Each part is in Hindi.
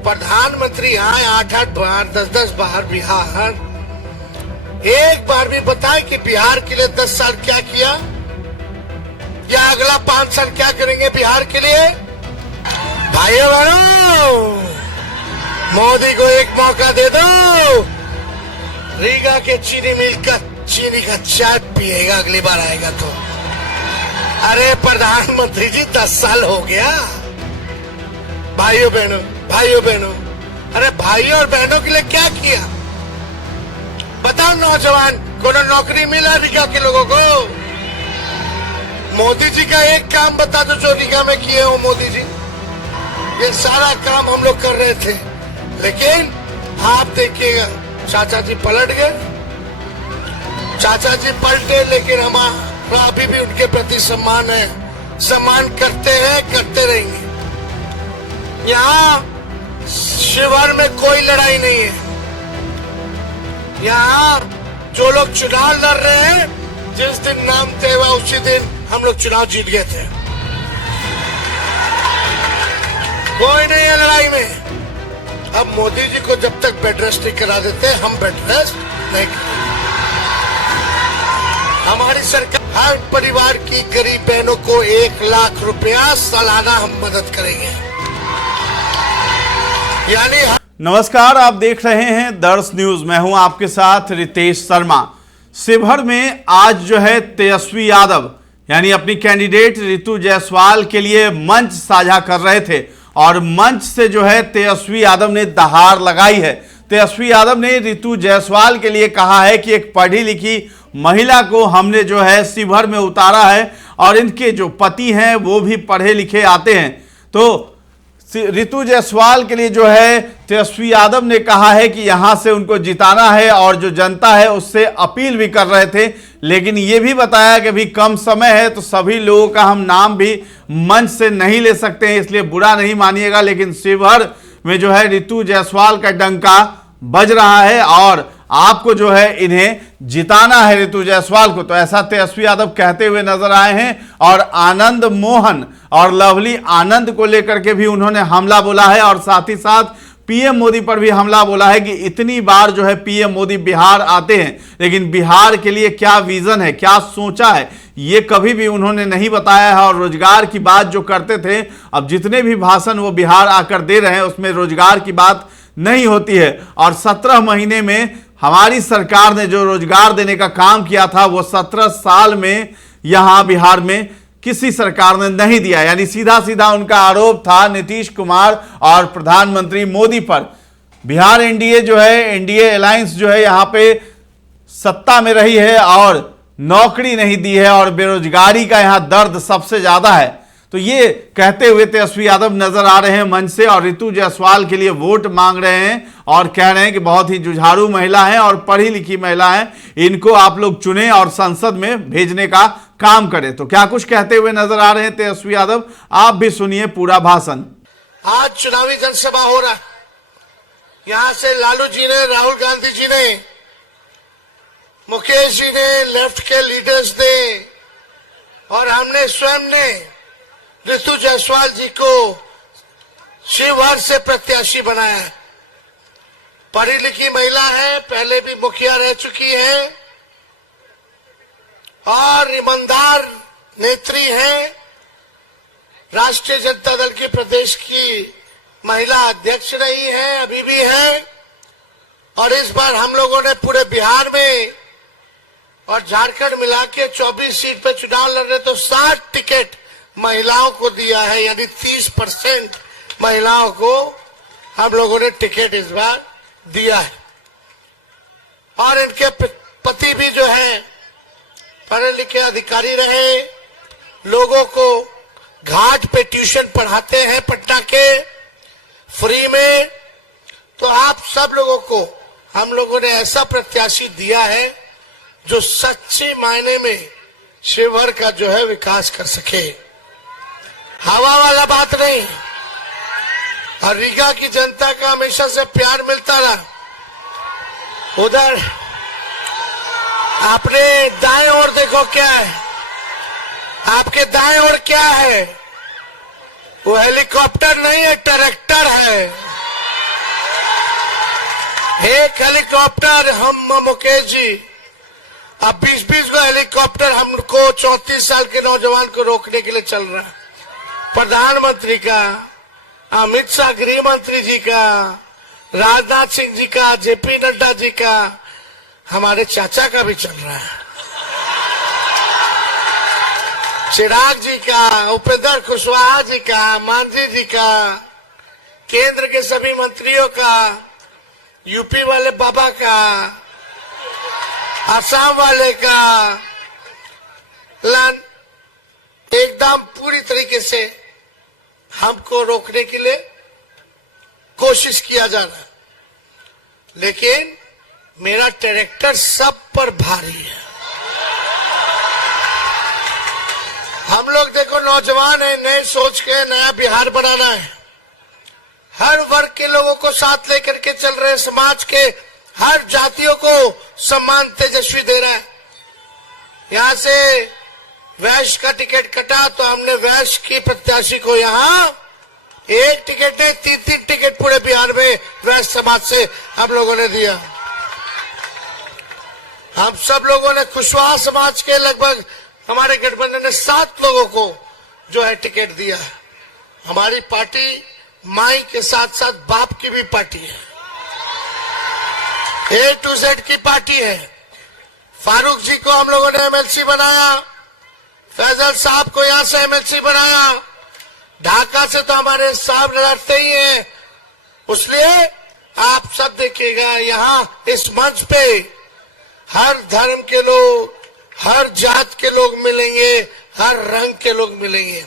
प्रधानमंत्री आए 8-8 बार 10-10 बार बिहार, एक बार भी बताए कि बिहार के लिए 10 साल क्या किया या अगला 5 साल क्या करेंगे बिहार के लिए। भाइयों बहनों, मोदी को एक मौका दे दो, रीगा के चीनी मिल का चीनी का चाय पिएगा अगली बार आएगा तो। अरे प्रधानमंत्री जी 10 साल हो गया। भाइयों बहनों, अरे भाइयों और बहनों के लिए क्या किया बताओ। नौजवान को नौकरी मिला रीगा के लोगों को। मोदी जी का एक काम बता दो जो रीगा में किए हो मोदी जी। ये सारा काम हम लोग कर रहे थे, लेकिन आप देखिएगा चाचा जी पलट गए। चाचा जी पलटे, लेकिन हमारा अभी भी उनके प्रति सम्मान है, सम्मान करते हैं, करते रहेंगे। यहाँ शिवहर में कोई लड़ाई नहीं है। यहाँ जो लोग चुनाव लड़ रहे हैं, जिस दिन नाम तय हुआ उसी दिन हम लोग चुनाव जीत गए थे। कोई नहीं है लड़ाई में। अब मोदी जी को जब तक बेड रेस्ट नहीं करा देते, हम बेड रेस्ट नहीं करेंगे। हमारी सरकार हर परिवार की गरीब बहनों को 1 लाख रुपया सालाना हम मदद करेंगे। यानी नमस्कार, आप देख रहे हैं दर्श न्यूज। मैं हूं आपके साथ रितेश शर्मा। शिवहर में आज जो है तेजस्वी यादव यानी अपनी कैंडिडेट रितु जायसवाल के लिए मंच साझा कर रहे थे और मंच से जो है तेजस्वी यादव ने दहाड़ लगाई है। तेजस्वी यादव ने रितु जायसवाल के लिए कहा है कि एक पढ़ी लिखी महिला को हमने जो है शिवहर में उतारा है और इनके जो पति हैं वो भी पढ़े लिखे आते हैं। तो रितु जायसवाल के लिए जो है तेजस्वी यादव ने कहा है कि यहां से उनको जिताना है और जो जनता है उससे अपील भी कर रहे थे, लेकिन ये भी बताया कि अभी कम समय है तो सभी लोगों का हम नाम भी मंच से नहीं ले सकते हैं, इसलिए बुरा नहीं मानिएगा। लेकिन शिवहर में जो है रितु जायसवाल का डंका बज रहा है और आपको जो है इन्हें जिताना है रितु जायसवाल को। तो ऐसा तेजस्वी यादव कहते हुए नजर आए हैं और आनंद मोहन और लवली आनंद को लेकर के भी उन्होंने हमला बोला है और साथ ही साथ पीएम मोदी पर भी हमला बोला है कि इतनी बार जो है पीएम मोदी बिहार आते हैं, लेकिन बिहार के लिए क्या विजन है, क्या सोचा है, ये कभी भी उन्होंने नहीं बताया है। और रोजगार की बात जो करते थे, अब जितने भी भाषण वो बिहार आकर दे रहे हैं उसमें रोजगार की बात नहीं होती है। और 17 महीने में हमारी सरकार ने जो रोजगार देने का काम किया था वो 17 साल में यहां बिहार में किसी सरकार ने नहीं दिया। यानी सीधा सीधा उनका आरोप था नीतीश कुमार और प्रधानमंत्री मोदी पर। बिहार एनडीए जो है, एनडीए अलायंस जो है यहां पे सत्ता में रही है और नौकरी नहीं दी है और बेरोजगारी का यहां दर्द सबसे ज्यादा है। तो ये कहते हुए तेजस्वी यादव नजर आ रहे हैं मंच से और रितु जायसवाल के लिए वोट मांग रहे हैं और कह रहे हैं कि बहुत ही जुझारू महिला है और पढ़ी लिखी महिला है, इनको आप लोग चुने और संसद में भेजने का काम करें। तो क्या कुछ कहते हुए नजर आ रहे हैं तेजस्वी यादव, आप भी सुनिए पूरा भाषण। आज चुनावी जनसभा हो रहा, यहां से लालू जी ने, राहुल गांधी जी ने, मुकेश जी ने, लेफ्ट के लीडर्स ने और हमने स्वयं ने रितु जायसवाल जी को शिवहर से प्रत्याशी बनाया है। पढ़ी लिखी महिला है, पहले भी मुखिया रह चुकी है और ईमानदार नेत्री है। राष्ट्रीय जनता दल के प्रदेश की महिला अध्यक्ष रही है, अभी भी है। और इस बार हम लोगों ने पूरे बिहार में और झारखंड मिला के 24 सीट पे चुनाव लड़ रहे तो 60 टिकट महिलाओं को दिया है, यानी 30% महिलाओं को हम लोगों ने टिकट इस बार दिया है। और इनके पति भी जो है पढ़े लिखे अधिकारी रहे, लोगों को घाट पे ट्यूशन पढ़ाते हैं पटना के फ्री में। तो आप सब लोगों को हम लोगों ने ऐसा प्रत्याशी दिया है जो सच्चे मायने में शिवहर का जो है विकास कर सके, हवा वाला बात नहीं। और रीगा की जनता का हमेशा से प्यार मिलता रहा। उधर आपने दाएं ओर देखो क्या है, आपके दाएं ओर क्या है, वो हेलीकॉप्टर नहीं है, ट्रैक्टर है। एक हेलीकॉप्टर हम मुकेश जी, अब 20-20 को हेलीकॉप्टर हमको 34 साल के नौजवान को रोकने के लिए चल रहा है। प्रधानमंत्री का, अमित शाह गृह मंत्री जी का, राजनाथ सिंह जी का, जेपी नड्डा जी का, हमारे चाचा का भी चल रहा है, चिराग जी का, उपेंद्र कुशवाहा जी का, मांझी जी का, केंद्र के सभी मंत्रियों का, यूपी वाले बाबा का, असम वाले का, एकदम पूरी तरीके से हमको रोकने के लिए कोशिश किया जा रहा है। लेकिन मेरा कैरेक्टर सब पर भारी है। हम लोग देखो नौजवान है, नए सोच के नया बिहार बनाना है, हर वर्ग के लोगों को साथ लेकर के चल रहे, समाज के हर जातियों को सम्मान तेजस्वी दे रहा है। यहां से वैश्य का टिकट कटा तो हमने वैश्य की प्रत्याशी को यहां एक टिकट नहीं 3-3 टिकट पूरे बिहार में वैश्य समाज से हम लोगों ने दिया। हम सब लोगों ने कुशवाहा समाज के लगभग हमारे गठबंधन ने 7 लोगों को जो है टिकट दिया है। हमारी पार्टी माई के साथ साथ बाप की भी पार्टी है, A to Z की पार्टी है। फारूक जी को हम लोगों ने एमएलसी बनाया, फैजल साहब को यहां से एमएलसी बनाया, ढाका से तो हमारे साहब लड़ते ही हैं। इसलिए आप सब देखिएगा यहां इस मंच पे हर धर्म के लोग, हर जात के लोग मिलेंगे, हर रंग के लोग मिलेंगे।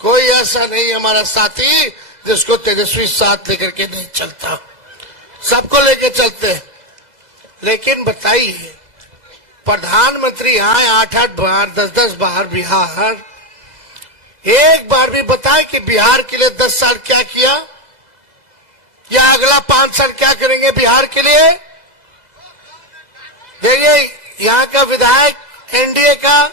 कोई ऐसा नहीं हमारा साथी जिसको तेजस्वी साथ लेकर के नहीं चलता, सबको लेके चलते हैं। लेकिन बताइए, प्रधानमंत्री आए 8-8 बार, 10-10 बार बिहार, एक बार भी बताए कि बिहार के लिए 10 साल क्या किया या अगला 5 साल क्या करेंगे बिहार के लिए? देखिए यहाँ का विधायक एनडीए का,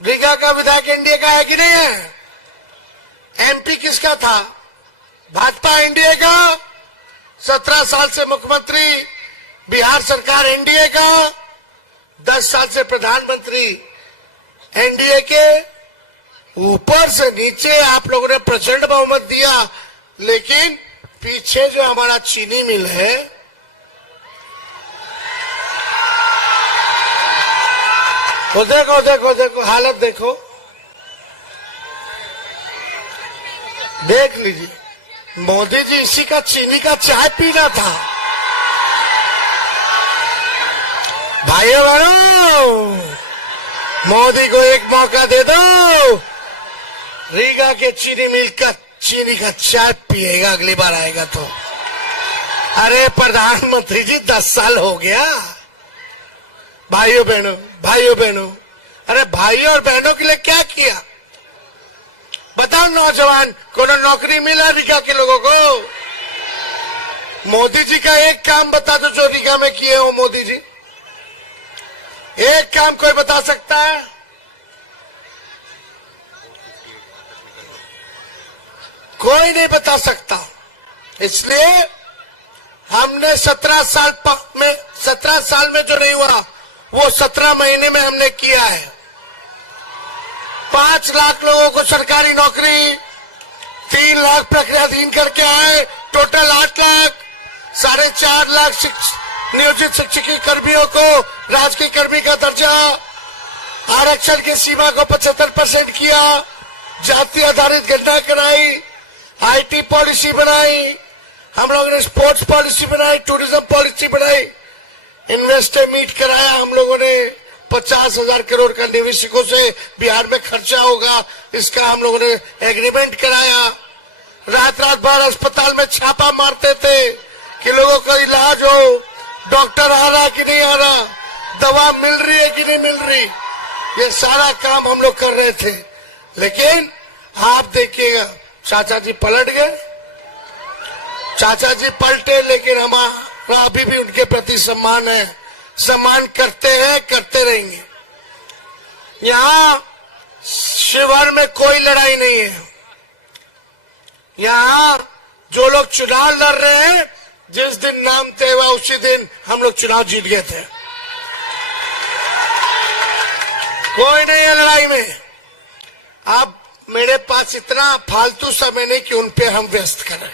रीगा का विधायक एनडीए का है कि नहीं है? एमपी किसका था? भाजपा एनडीए का। 17 साल से मुख्यमंत्री बिहार सरकार एनडीए का, 10 साल से प्रधानमंत्री एनडीए के। ऊपर से नीचे आप लोगों ने प्रचंड बहुमत दिया, लेकिन पीछे जो हमारा चीनी मिल है, वो देखो देखो देखो हालत देखो, देख लीजिए। मोदी जी इसी का चीनी का चाय पीना था। भाइयों बहनों, मोदी को एक मौका दे दो, रीगा के चीनी मिल का चीनी का चाय पिएगा अगली बार आएगा तो। अरे प्रधानमंत्री जी 10 साल हो गया। भाइयों बहनों, भाइयों बहनों, अरे भाइयों और बहनों के लिए क्या किया बताओ? नौजवान को नौकरी मिला रीगा के लोगों को? मोदी जी का एक काम बता दो जो रीगा में किए हो मोदी जी, एक काम कोई बता सकता है? कोई नहीं बता सकता। इसलिए हमने 17 साल में जो नहीं हुआ वो 17 महीने में हमने किया है। 5 लाख लोगों को सरकारी नौकरी, 3 लाख प्रक्रियाधीन करके आए, टोटल 8 लाख, 4.5 लाख नियोजित शिक्षकी कर्मियों को राजकीय कर्मी का दर्जा, आरक्षण की सीमा को 75% किया, जाति आधारित गणना कराई, आईटी पॉलिसी बनाई, हम लोगों ने स्पोर्ट्स पॉलिसी बनाई, टूरिज्म पॉलिसी बनाई, इन्वेस्टर मीट कराया। हम लोगों ने 50,000 करोड़ का निवेशकों से बिहार में खर्चा होगा, इसका हम लोगों ने एग्रीमेंट कराया। रात भर अस्पताल में छापा मारते थे कि लोगों का इलाज हो, डॉक्टर आ रहा कि नहीं आ रहा, दवा मिल रही है कि नहीं मिल रही, ये सारा काम हम लोग कर रहे थे। लेकिन आप देखिएगा चाचा जी पलट गए, चाचा जी पलटे, लेकिन हमारा अभी भी उनके प्रति सम्मान है, सम्मान करते हैं, करते रहेंगे। यहाँ शिवहर में कोई लड़ाई नहीं है। यहाँ जो लोग चुनाव लड़ रहे हैं जिस दिन नाम तय हुआ उसी दिन हम लोग चुनाव जीत गए थे। कोई नहीं है लड़ाई में। अब मेरे पास इतना फालतू समय नहीं कि उन पे हम व्यस्त करें।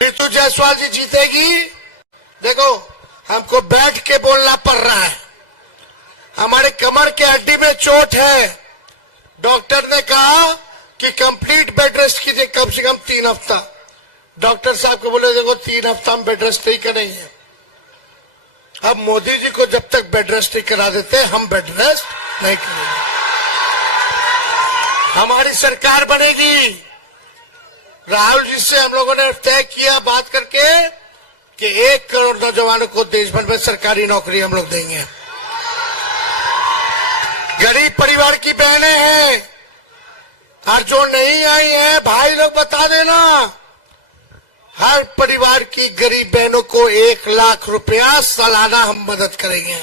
रितु जायसवाल जी जीतेगी। देखो, हमको बैठ के बोलना पड़ रहा है। हमारे कमर के हड्डी में चोट है। डॉक्टर ने कहा कि कंप्लीट बेड रेस्ट कीजिए, कम से कम 3 हफ्ता। डॉक्टर साहब को बोले देखो 3 हफ्ता हम बेड रेस्ट नहीं करेंगे। अब मोदी जी को जब तक बेड रेस्ट नहीं करा देते हम बेड रेस्ट नहीं करेंगे। हमारी सरकार बनेगी। राहुल जी से हम लोगों ने तय किया बात करके कि 1 करोड़ नौजवानों को देश भर में सरकारी नौकरी हम लोग देंगे। गरीब परिवार की बहनें हैं और जो नहीं आई हैं भाई लोग बता देना। हर परिवार की गरीब बहनों को 1 लाख रुपया सालाना हम मदद करेंगे।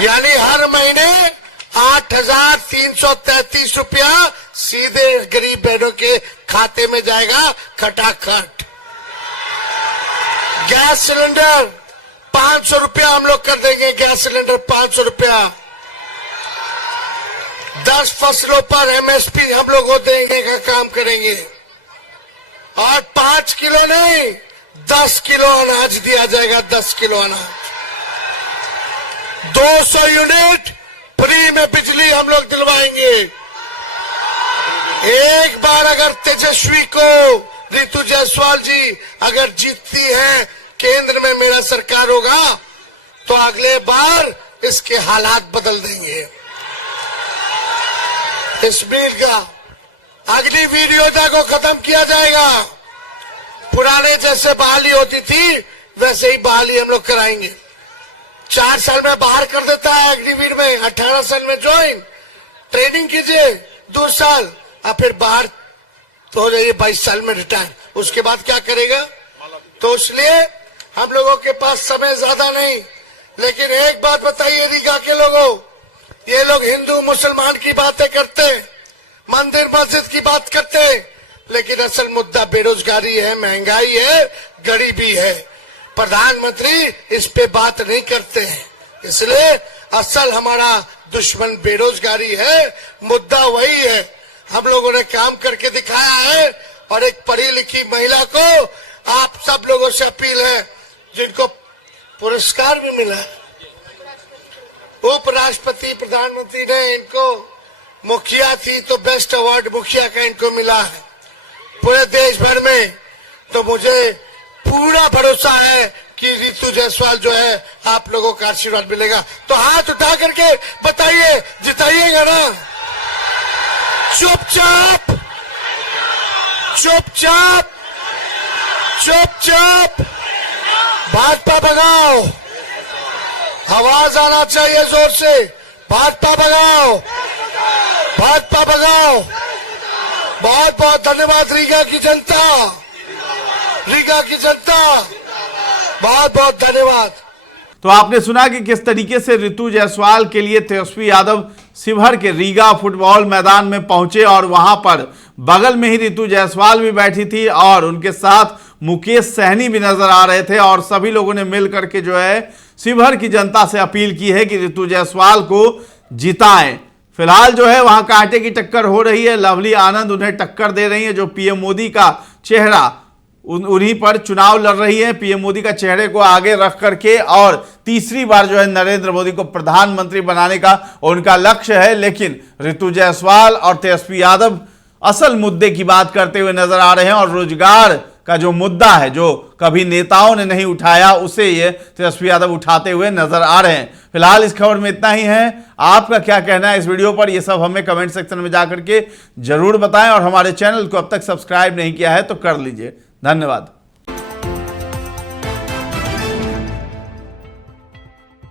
यानी हर महीने 8,333 रुपया सीधे गरीब बहनों के खाते में जाएगा खटाखट। गैस सिलेंडर 500 रुपया हम लोग कर देंगे। गैस सिलेंडर 500 रुपया। 10 फसलों पर एमएसपी हम लोग को देने का काम करेंगे। और 5 किलो नहीं 10 किलो अनाज दिया जाएगा। 10 किलो अनाज। 200 यूनिट फ्री में बिजली हम लोग दिलवाएंगे। एक बार अगर तेजस्वी को रितु जायसवाल जी अगर जीतती है, केंद्र में मेरा सरकार होगा, तो अगले बार इसके हालात बदल देंगे। कश्मीर का अगली वीडियोता को खत्म किया जाएगा। पुराने जैसे बहाली होती थी वैसे ही बहाली हम लोग कराएंगे। 4 साल में बाहर कर देता है अग्निवीर में। 18 साल में ज्वाइन, ट्रेनिंग कीजिए 2 साल और फिर बाहर तो हो जाइए 22 साल में रिटायर। उसके बाद क्या करेगा? तो इसलिए हम लोगों के पास समय ज्यादा नहीं। लेकिन एक बात बताइए रीगा के लोगों, ये लोग हिंदू मुसलमान की बातें करते, मंदिर मस्जिद की बात करते, लेकिन असल मुद्दा बेरोजगारी है, महंगाई है, गरीबी है। प्रधानमंत्री इस पे बात नहीं करते हैं। इसलिए असल हमारा दुश्मन बेरोजगारी है। मुद्दा वही है। हम लोगों ने काम करके दिखाया है। और एक पढ़ी लिखी महिला को आप सब लोगों से अपील है, जिनको पुरस्कार भी मिला है, उपराष्ट्रपति प्रधानमंत्री ने इनको, मुखिया थी तो बेस्ट अवार्ड मुखिया का इनको मिला है पूरे देश भर में। तो मुझे पूरा भरोसा है कि रितु जायसवाल जो है आप लोगों का आशीर्वाद मिलेगा। तो हाथ उठा करके बताइए जिताइएगा ना? चुपचाप चुपचाप चुपचाप भाजपा भगाओ। आवाज आना चाहिए जोर से। भाजपा भगाओ, भाजपा भगाओ। बहुत बहुत धन्यवाद रीगा की जनता, रीगा की जनता, बहुत बहुत धन्यवाद। तो आपने सुना कि किस तरीके से रितु जायसवाल के लिए तेजस्वी यादव शिवहर के रीगा फुटबॉल मैदान में पहुंचे और वहां पर बगल में ही रितु जायसवाल भी बैठी थी और उनके साथ मुकेश सहनी भी नजर आ रहे थे। और सभी लोगों ने मिल करके जो है शिवहर की जनता से अपील की है कि रितु जायसवाल को जिताएं। फिलहाल जो है वहां कांटे की टक्कर हो रही है। लवली आनंद उन्हें टक्कर दे रही है, जो पीएम मोदी का चेहरा उन्हीं पर चुनाव लड़ रही है। पीएम मोदी का चेहरे को आगे रख करके और तीसरी बार जो है नरेंद्र मोदी को प्रधानमंत्री बनाने का उनका लक्ष्य है। लेकिन रितु जायसवाल और तेजस्वी यादव असल मुद्दे की बात करते हुए नजर आ रहे हैं और रोजगार का जो मुद्दा है जो कभी नेताओं ने नहीं उठाया, उसे ये तेजस्वी यादव उठाते हुए नजर आ रहे हैं। फिलहाल इस खबर में इतना ही है। आपका क्या कहना है इस वीडियो पर, ये सब हमें कमेंट सेक्शन में जाकर के जरूर बताएं और हमारे चैनल को अब तक सब्सक्राइब नहीं किया है तो कर लीजिए। धन्यवाद।